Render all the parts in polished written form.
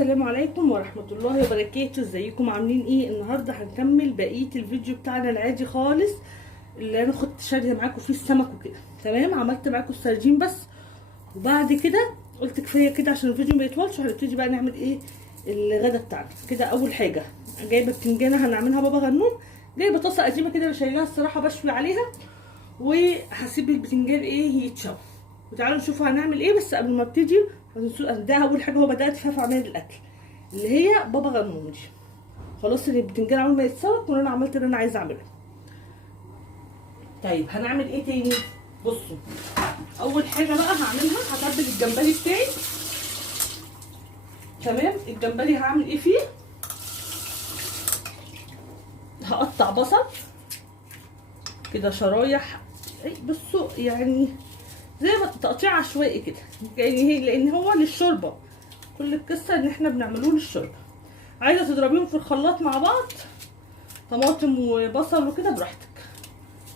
السلام عليكم ورحمة الله وبركاته. ازيكم عاملين ايه؟ النهاردة هنكمل بقية الفيديو بتاعنا العادي خالص اللي انا كنت شارية معاكم فيه السمك وكده. تمام، عملت معاكم السردين بس، وبعد كده قلت كفاية كده عشان الفيديو ما يطولش، وهنبتدي بقى نعمل ايه الغدا بتاعنا كده. اول حاجة جايبة بتنجانة هنعملها بابا غنوم، جايبة طاسة قديمة كده شايلاها الصراحة بشوي عليها، وهسيب البتنجان ايه يتشوي، وتعالوا نشوفوا هنعمل ايه. بس قبل ما ابتدي ده اول حاجه هو بدات فيها في عمل الاكل اللي هي بابا غنوم دي. خلاص البتنجان اول ما يتسوى اكون انا عملت اللي انا عايزه اعمله. طيب هنعمل ايه تاني؟ بصوا، اول حاجه بقى هعملها هتبل الجمبري بتاعي. تمام، الجمبري هعمل ايه فيه؟ هقطع بصل كده شرايح، بصوا يعني زي ما تقطيع عشوائي كده، يعني لان هو للشوربه، كل القصه ان احنا بنعملوه للشوربه. عايزه تضربيهم في الخلاط مع بعض طماطم وبصل وكده براحتك،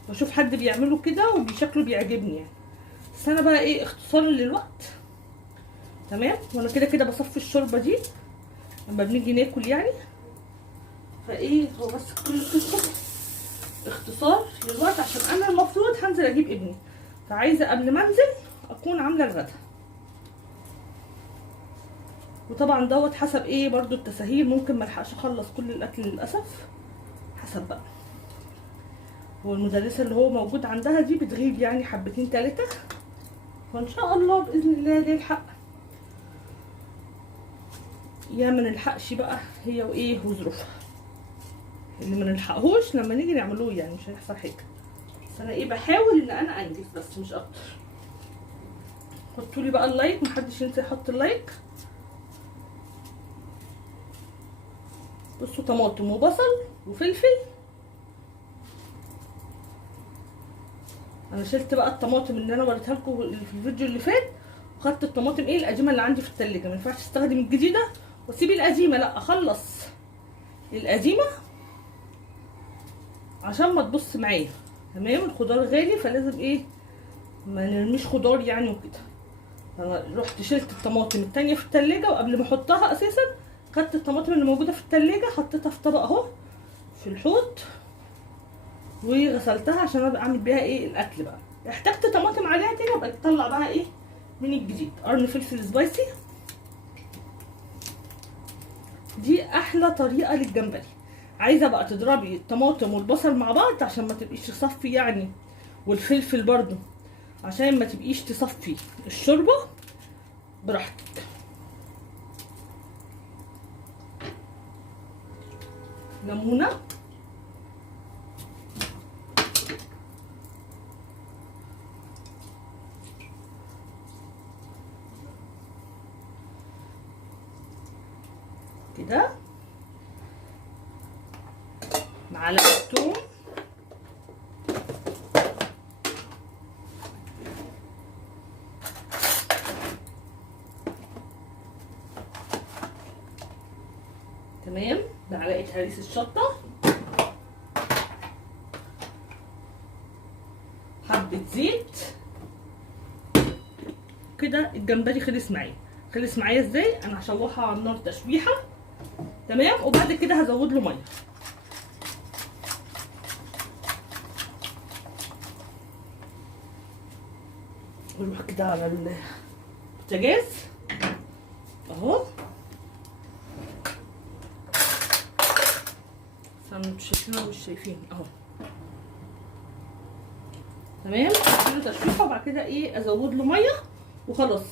بشوف حد بيعمله كده وبشكله بيعجبني يعني، بس انا بقى ايه اختصارا للوقت. تمام، وانا كده كده بصفي الشوربه دي لما بنيجي ناكل يعني، فايه هو بس كل القصه اختصار للوقت عشان انا المفروض هنزل اجيب ابني، فعايزه قبل ما انزل اكون عامله الغدا. وطبعا دوت حسب ايه برضو التساهيل، ممكن ملحقش اخلص كل الاكل للاسف، حسب بقى. والمدرسه اللي هو موجود عندها دي بتغيب يعني حبتين تلاته، فان شاء الله باذن الله نلحق، يا ما نلحقش بقى هي وايه وظروفها. اللي ما نلحقهوش لما نيجي نعملوه يعني مش هيحصل حاجه، بس انا ايه بحاول ان انا انجز بس مش اكتر. حطوا لي بقى اللايك، محدش ينسى يحط اللايك. بصوا، طماطم وبصل وفلفل. انا شلت بقى الطماطم اللي انا وريتها لكم في الفيديو اللي فات، وخدت الطماطم ايه القديمه اللي عندي في التلاجة. ما ينفعش استخدم الجديده واسيب القديمه، لا اخلص القديمه عشان ما تبص معايا. تمام، الخضار غالي فلازم ايه ما نرميش خضار يعني وكده. انا رحت شلت الطماطم التانية في التلاجة، وقبل ما احطها اساسا خدت الطماطم اللي موجوده في التلاجة حطيتها في طبق اهو في الحوض، وغسلتها عشان ابقى اعمل بيها ايه الاكل. بقى احتجت طماطم عليها تاني ابقى اطلع بقى ايه من الجديد. قرن فلفل سبايسي، دي احلى طريقه للجمبري. عايزه بقى تضربي الطماطم والبصل مع بعض عشان ما تبقيش تصفي يعني، والفلفل برضو عشان ما تبقيش تصفي الشوربه، براحتك. ليمونه، كده معلقه ثوم، تمام، معلقه هريس الشطه، حبه زيت. كده الجمبري خلص معايا ازاي؟ انا هشوحها على النار تشويحه. تمام، وبعد كده هزود له ميه. نروح كده على البوتاجاز اهو، مش شايفين ولا مش شايفين اهو. تمام، اديله تشويحه وبعد كده ايه ازود له ميه وخلاص.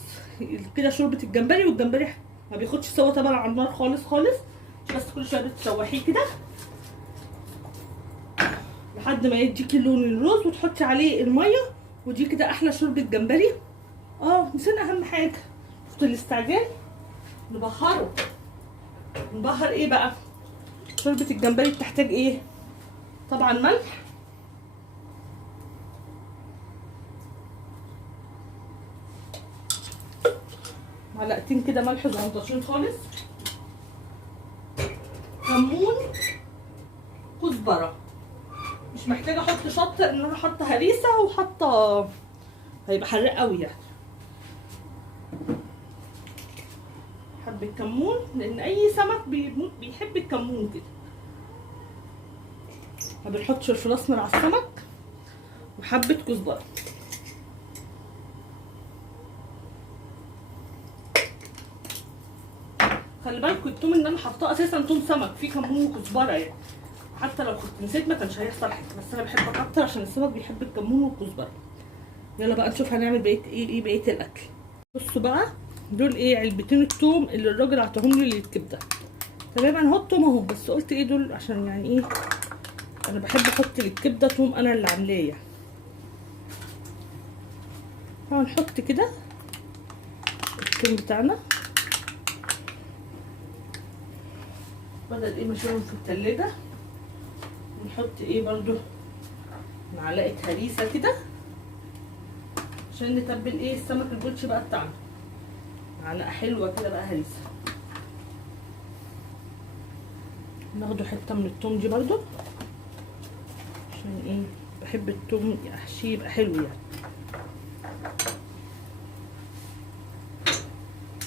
كده شوربه الجمبري، والجمبري ما بياخدش سوا طبعا على النار خالص خالص، بس كل شويه بتشوحيه كده لحد ما يديكي لون الرز وتحطي عليه الميه، ودي كده احلى شوربه جمبري. نسينا اهم حاجه، شفتوا الاستعجال؟ نبهره. نبهر ايه بقى؟ شوربه الجمبري بتحتاج ايه؟ طبعا ملح، معلقتين كده ملح صغنطشين خالص، كمون، كزبره. مش محتاجه احط شطه لان انا حاطه هريسه وحاطه هيبقى حراق قوي يعني. حبه كمون، لان اي سمك بيحب الكمون كده. ما بنحطش فلفل اسمر على السمك، وحبه كزبره. خلي بالكوا التوم اللي انا حاطاه اساسا توم سمك فيه كمون وكزبره يعني، حتى لو كنت نسيت ما كانش هيحصل حاجه، بس انا بحب اكتر عشان السمك بيحب الكمون والكزبره. يلا بقى نشوف هنعمل بقيه الاكل. بصوا بقى دول ايه، علبتين التوم اللي الراجل عطاهم لي للكبده. تمام، انا هحط توم اهو، بس قلت ايه دول عشان يعني ايه، انا بحب احط للكبده توم انا اللي عاملاه يعني. هنحط كده التوم بتاعنا بدل ايه ما اشيلهم في التلاجة. ونحط ايه برضو معلقه هريسه كده عشان نتبل ايه السمك البولتش بقى بتاعنا. معلقه حلوه كده بقى هريسه. ناخدوا حته من التوم دي برضو عشان ايه، بحب التوم احشيه يبقى حلو يعني.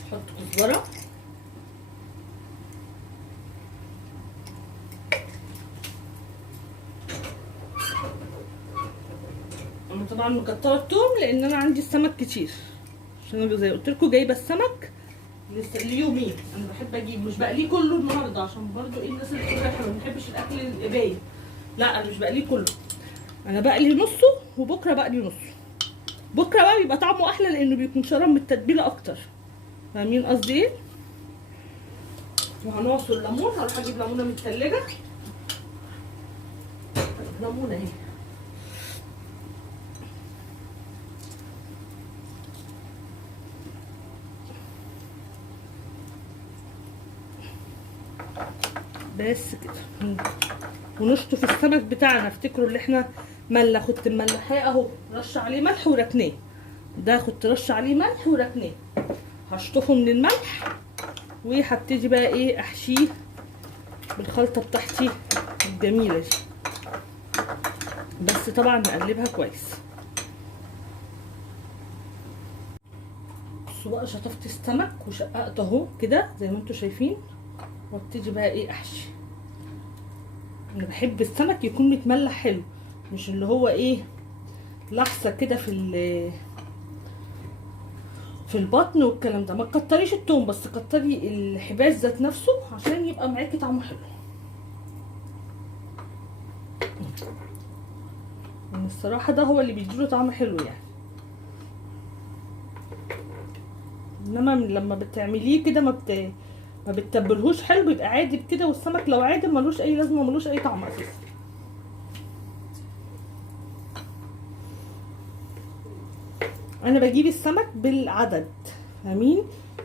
نحط كزبره، انا طبعا مكتره التوم لان انا عندي السمك كتير، عشان انا زي قلت لكم جايبه السمك ليومين. انا بحب اجيب مش بقليه كله النهارده، عشان برضو ايه الناس اللي بتقول احنا ما بنحبش الاكل القبايه. لا انا مش بقليه كله، انا بقلي نصه وبكره بقلي نصه. بكره بقى بيبقى طعمه احلى لانه بيكون شرب من التتبيله اكتر. فاهمين قصدي ايه؟ وهنعصر الليمون. هروح اجيب ليمونه من التلاجة. ليمونه اهي. بس كده، ونشطف السمك بتاعنا. افتكروا اللي احنا كنت مملحاه اهو، رش عليه ملح وركناه. ده كنت رش عليه ملح وركناه. هشطفه من الملح وهبتدي بقى ايه احشيه بالخلطه بتاعتي الجميله دي. بس طبعا نقلبها كويس. بصوا بقى شطفت السمك وشققته اهو كده زي ما انتم شايفين، وابتدي بقى ايه احشي. انا بحب السمك يكون متملح حلو، مش اللي هو ايه لحسه كده في البطن والكلام ده. ما تكتريش التوم، بس كتري الحباش ذات نفسه عشان يبقى معاكي طعمه حلو. يعني الصراحه ده هو اللي بيديله طعم حلو يعني. انما لما بتعمليه كده ما بتتبلهوش حلو، بيبقى عادي كده، والسمك لو عادي ملوش اي لازمه وملوش اي طعم اساسا. انا بجيب السمك بالعدد، فاهمين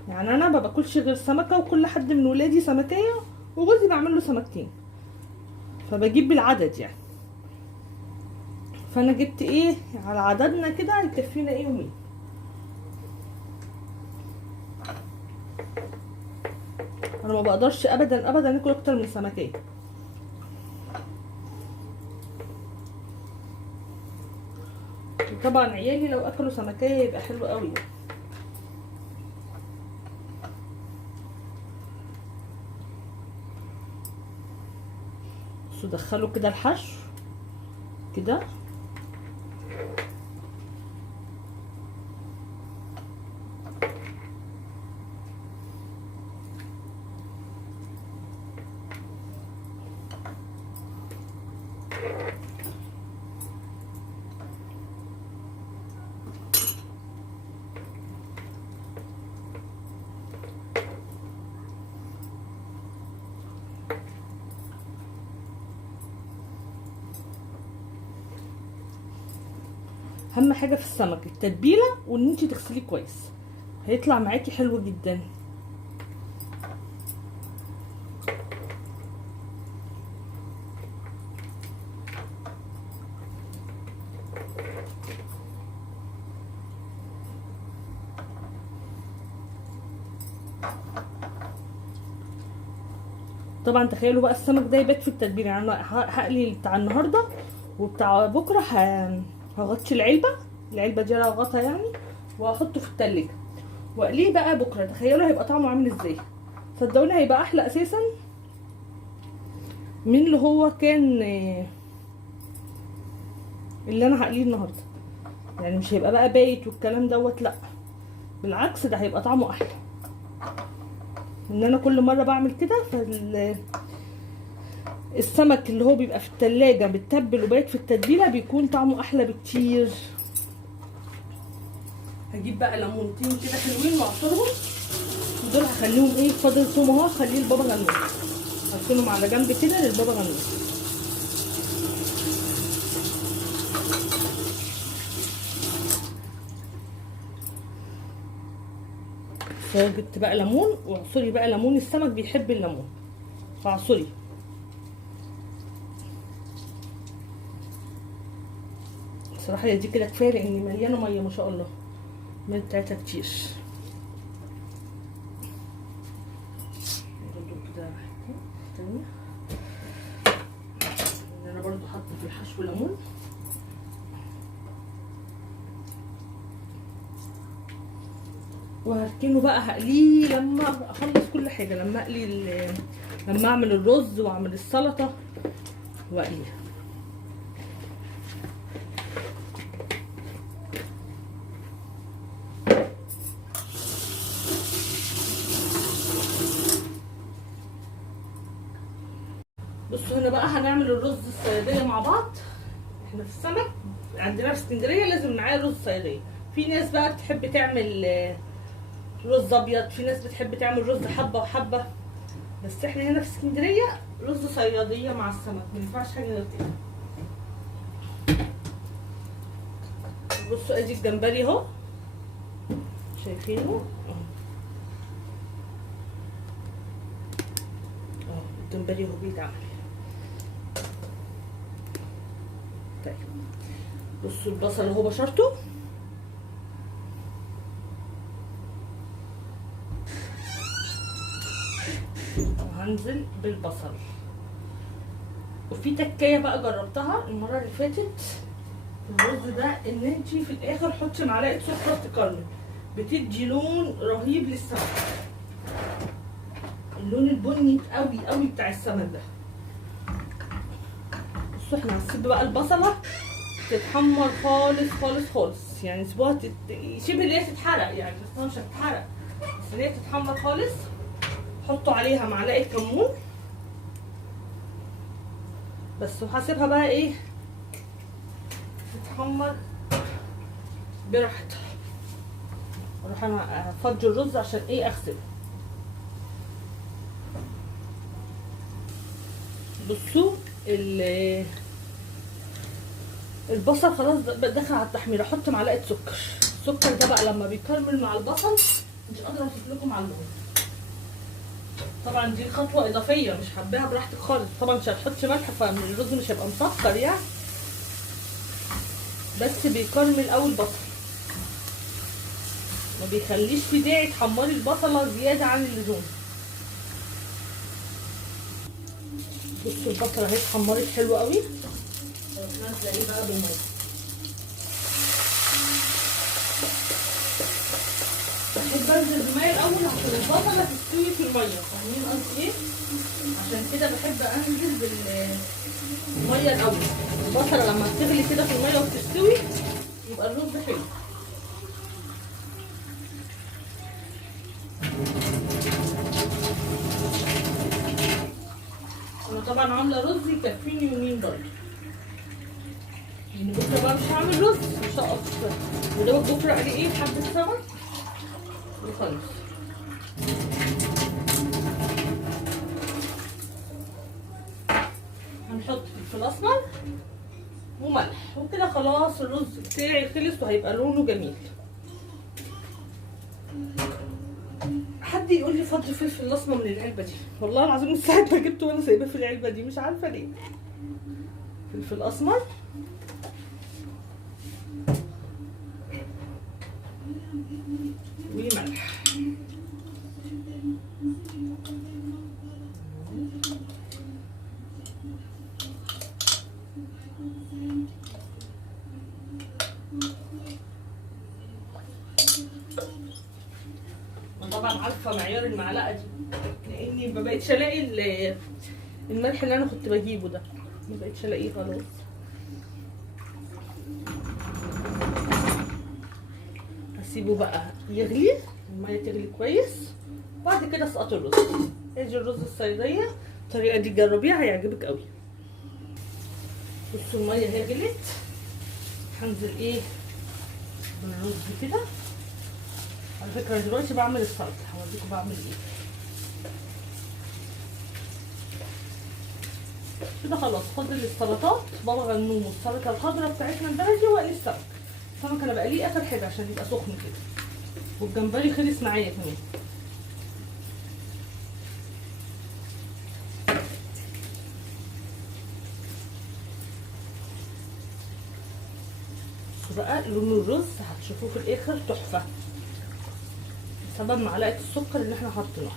يعني. انا ما باكلش غير سمكه، وكل حد من ولادي سمكيه، وجوزي بعمل له سمكتين، فبجيب بالعدد يعني. فانا جبت ايه على عددنا كده هيكفينا ايه يومين. انا ما بقدرش ابدا ابدا اكل اكتر من سمكيه. طبعا عيالي لو اكلوا سمكيه يبقى حلو قوي يعني. بصوا دخلوا كده الحشو كده. اهم حاجه في السمك التتبيله، وان انتي تغسليه كويس، هيطلع معاكي حلو جدا. طبعا تخيلوا بقى السمك ده يبات في التتبيله. يعني انا هقلي بتاع النهارده وبتاع بكره هغطي العلبه دي هغطها يعني، وهحطه في التلاجة واقليه بقى بكره. تخيلوا هيبقى طعمه عامل ازاي. صدقوني هيبقى احلى اساسا من اللي هو كان اللي انا هقليه النهارده. يعني مش هيبقى بقى بايت والكلام دوت، لا بالعكس ده هيبقى طعمه احلى. ان انا كل مره بعمل كده السمك اللي هو بيبقى في التلاجة بتتبل وبايت في التتبيله بيكون طعمه احلى بكتير. هجيب بقى ليمونتين كده حلوين واعصرهم، ودول هخليهم ايه فاضل توم اهو، هخليه لبابا غنوج، هركنهم على جنب كده للبابا غنوج. جبت بقى ليمون، واعصري بقى ليمون، السمك بيحب الليمون فاعصري. بصراحه هي دي كده كفايه لان مليانه ميه ما شاء الله، الميه بتاعتها كتير. تانية انا برضو حاطه في الحشو ليمون. وهركنه بقى هقليه لما اخلص كل حاجه، لما اقلي لما اعمل الرز واعمل السلطه واقليها. بصوا هنا بقى هنعمل الرز الصياديه مع بعض. احنا في السمك عندنا في اسكندريه لازم معاه رز صياديه. في ناس بقى بتحب تعمل رز ابيض، في ناس بتحب تعمل رز حبه وحبه، بس احنا هنا في اسكندريه رز صياديه مع السمك، ما ينفعش حاجه غير كده. بصوا ادي الجمبري اهو، شايفينه اهو الجمبري اهو بيتعمل. طيب بصوا البصل اهو بشرته، وهنزل بالبصل. وفي تكايه بقى جربتها المره اللي فاتت في الرز ده، ان انتي في الاخر حطي معلقه سكر تكرمل، بتدي لون رهيب للسمك، اللون البني قوي قوي بتاع السمك ده. بصوا احنا هنسيب بقى البصله تتحمر خالص خالص خالص، يعني سيبوها شبه اللي هي تتحرق يعني، بس هي مش هتتحرق، بس اللي هي تتحمر خالص. حطوا عليها معلقه كمون بس، وهسيبها بقى ايه تتحمر براحتها. اروح انا افضي الرز عشان ايه اغسله. بصوا البصل خلاص دخل على التحمير، احط معلقه سكر. السكر ده بقى لما بيكرمل مع البصل مش قادره اوصف لكم على اللون. طبعا دي خطوه اضافيه مش حباها براحتك خالص، طبعا مش هتحطي ملح فالرز مش هيبقى مسكر يعني، بس بيكرمل قوي البصل، ما بيخليش في داعي تحمري البصله زياده عن اللزوم. بصوا البصله اهي اتحمرت حلوه قوي، نازله ايه بقى بالميه. بحب انزل بالميه الاول عشان البصله تستوي في الميه، فاهمين قصدي ايه؟ عشان كده بحب انزل بالميه الاول. البصله لما تغلي كده في الميه وتستوي يبقى الرز حلو. انا طبعا عامله رز يكفيني يومين برضه، يعني بكره بقى مش هعمل رز، مش هقف ودوب بكره اقلي ايه حبه سمك وخلاص. هنحط فلفل اسمر وملح وكده خلاص، الرز بتاعي خلص وهيبقى لونه جميل. حد يقول لي فضي فلفل الاسمر من العلبه دي، والله العظيم من ساعه ما جبته وانا سايباه في العلبه دي مش عارفه ليه. فلفل اسمر وملح. طبعا عارفه معيار المعلقه دي، ما بقتش الاقي الملح اللي انا كنت بجيبه ده، ما بقتش الاقيه خلاص. هسيبه بقى يغلي، الميه تغلي كويس، وبعد كده اسقط الرز. ادي الرز الصياديه، الطريقه دي جربيها هيعجبك قوي. بصوا الميه هي غلت، هنزل ايه بالرز كده. على فكره دلوقتي بعمل السلطه، هوريكم بعمل ايه. كده خلاص فاضل السلطات، بابا غنوم والسلطه الخضراء بتاعتنا البلدي واقلي السمك. السمك انا بقليه اخر حاجه عشان يبقى سخن كده، والجمبري خلص معايا كمان. بصوا بقى لون الرز هتشوفوه في الاخر تحفه، بسبب معلقه السكر اللي احنا حاطينها.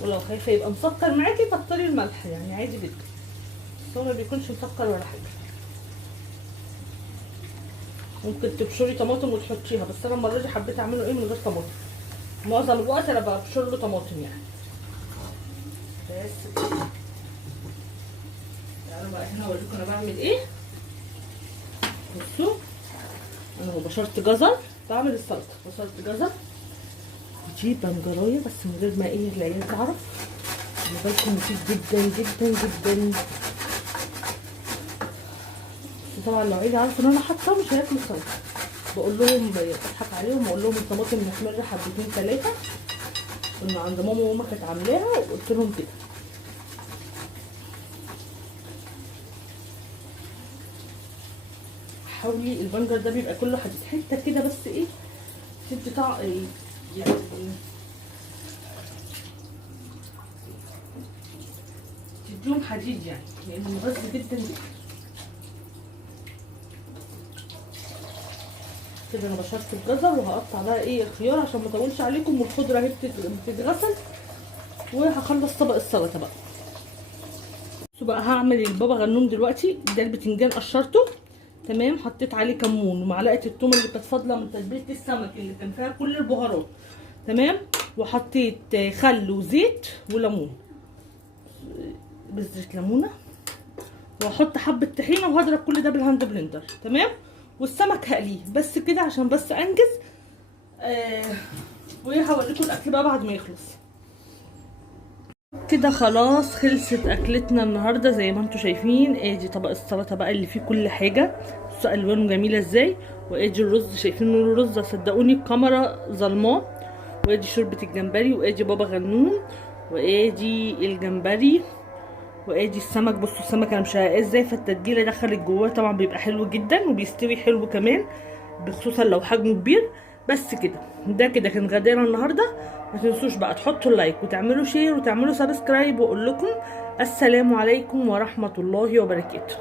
ولو خايفه يبقى مسكر معاكي كتري الملح، يعني عادي جدا، بس هو ما بيكونش مسكر ولا حاجه. ممكن تبشري طماطم وتحطيها، بس انا المره دي حبيت اعمله ايه من غير طماطم. معظم الوقت انا ببشر له طماطم يعني. بس كده. تعالوا بقى هنا اوريكم انا بعمل ايه. بصوا انا هو بشرت جزر، بعمل السلطه. بشرت جزر، بجيب بنجرايه بس من غير ما ايه العيال تعرف. خلي بالكم مفيد جدا جدا جدا، طبعا لو عيلة عارفه ان انا حاطه مش هياكلوا السلطه. بقول لهم بضحك عليهم واقول لهم الطماطم محمره حبتين 3 كنا عند ماما وماما كانت عاملاها، وقلت لهم كده. حاولي البنجر ده بيبقى كله حته كده، بس ايه تدي طعم يعني تديهم حديد يعني، لانه مغذي جدا جدا. كده انا بشرت الجزر، وهقطع بقى ايه الخيار عشان ما اطولش عليكم، والخضره اهي بتتغسل، وهخلص طبق السلطه بقى. بصوا بقى هعمل البابا غنوم دلوقتي. ده البتنجان قشرته تمام، حطيت عليه كمون ومعلقه الثوم اللي كانت فاضله من تتبيله السمك اللي كان فيها كل البهارات تمام، وحطيت خل وزيت وليمون، بذره ليمونه، وهحط حبه طحينه، وهضرب كل ده بالهاند بلندر تمام. والسمك هقليه بس كده عشان بس انجز. وهوريكم الاكل بقى بعد ما يخلص. كده خلاص خلصت اكلتنا النهارده زي ما انتم شايفين. ادي طبق السلطه بقى اللي فيه كل حاجه، بصوا الوانه جميله ازاي. وادي الرز، شايفين لون الرز؟ صدقوني الكاميرا ظلماه. وادي شوربه الجمبري، وادي بابا غنوم، وادي الجمبري، وادي السمك. بصوا السمك انا مش هلاقيه ازاي، فالتتبيله دخلت جواه طبعا بيبقى حلو جدا وبيستوي حلو كمان، بخصوصا لو حجمه كبير. بس كده، ده كده كان غدانا النهارده. ما تنسوش بقى تحطوا اللايك وتعملوا شير وتعملوا سبسكرايب، واقول لكم السلام عليكم ورحمه الله وبركاته.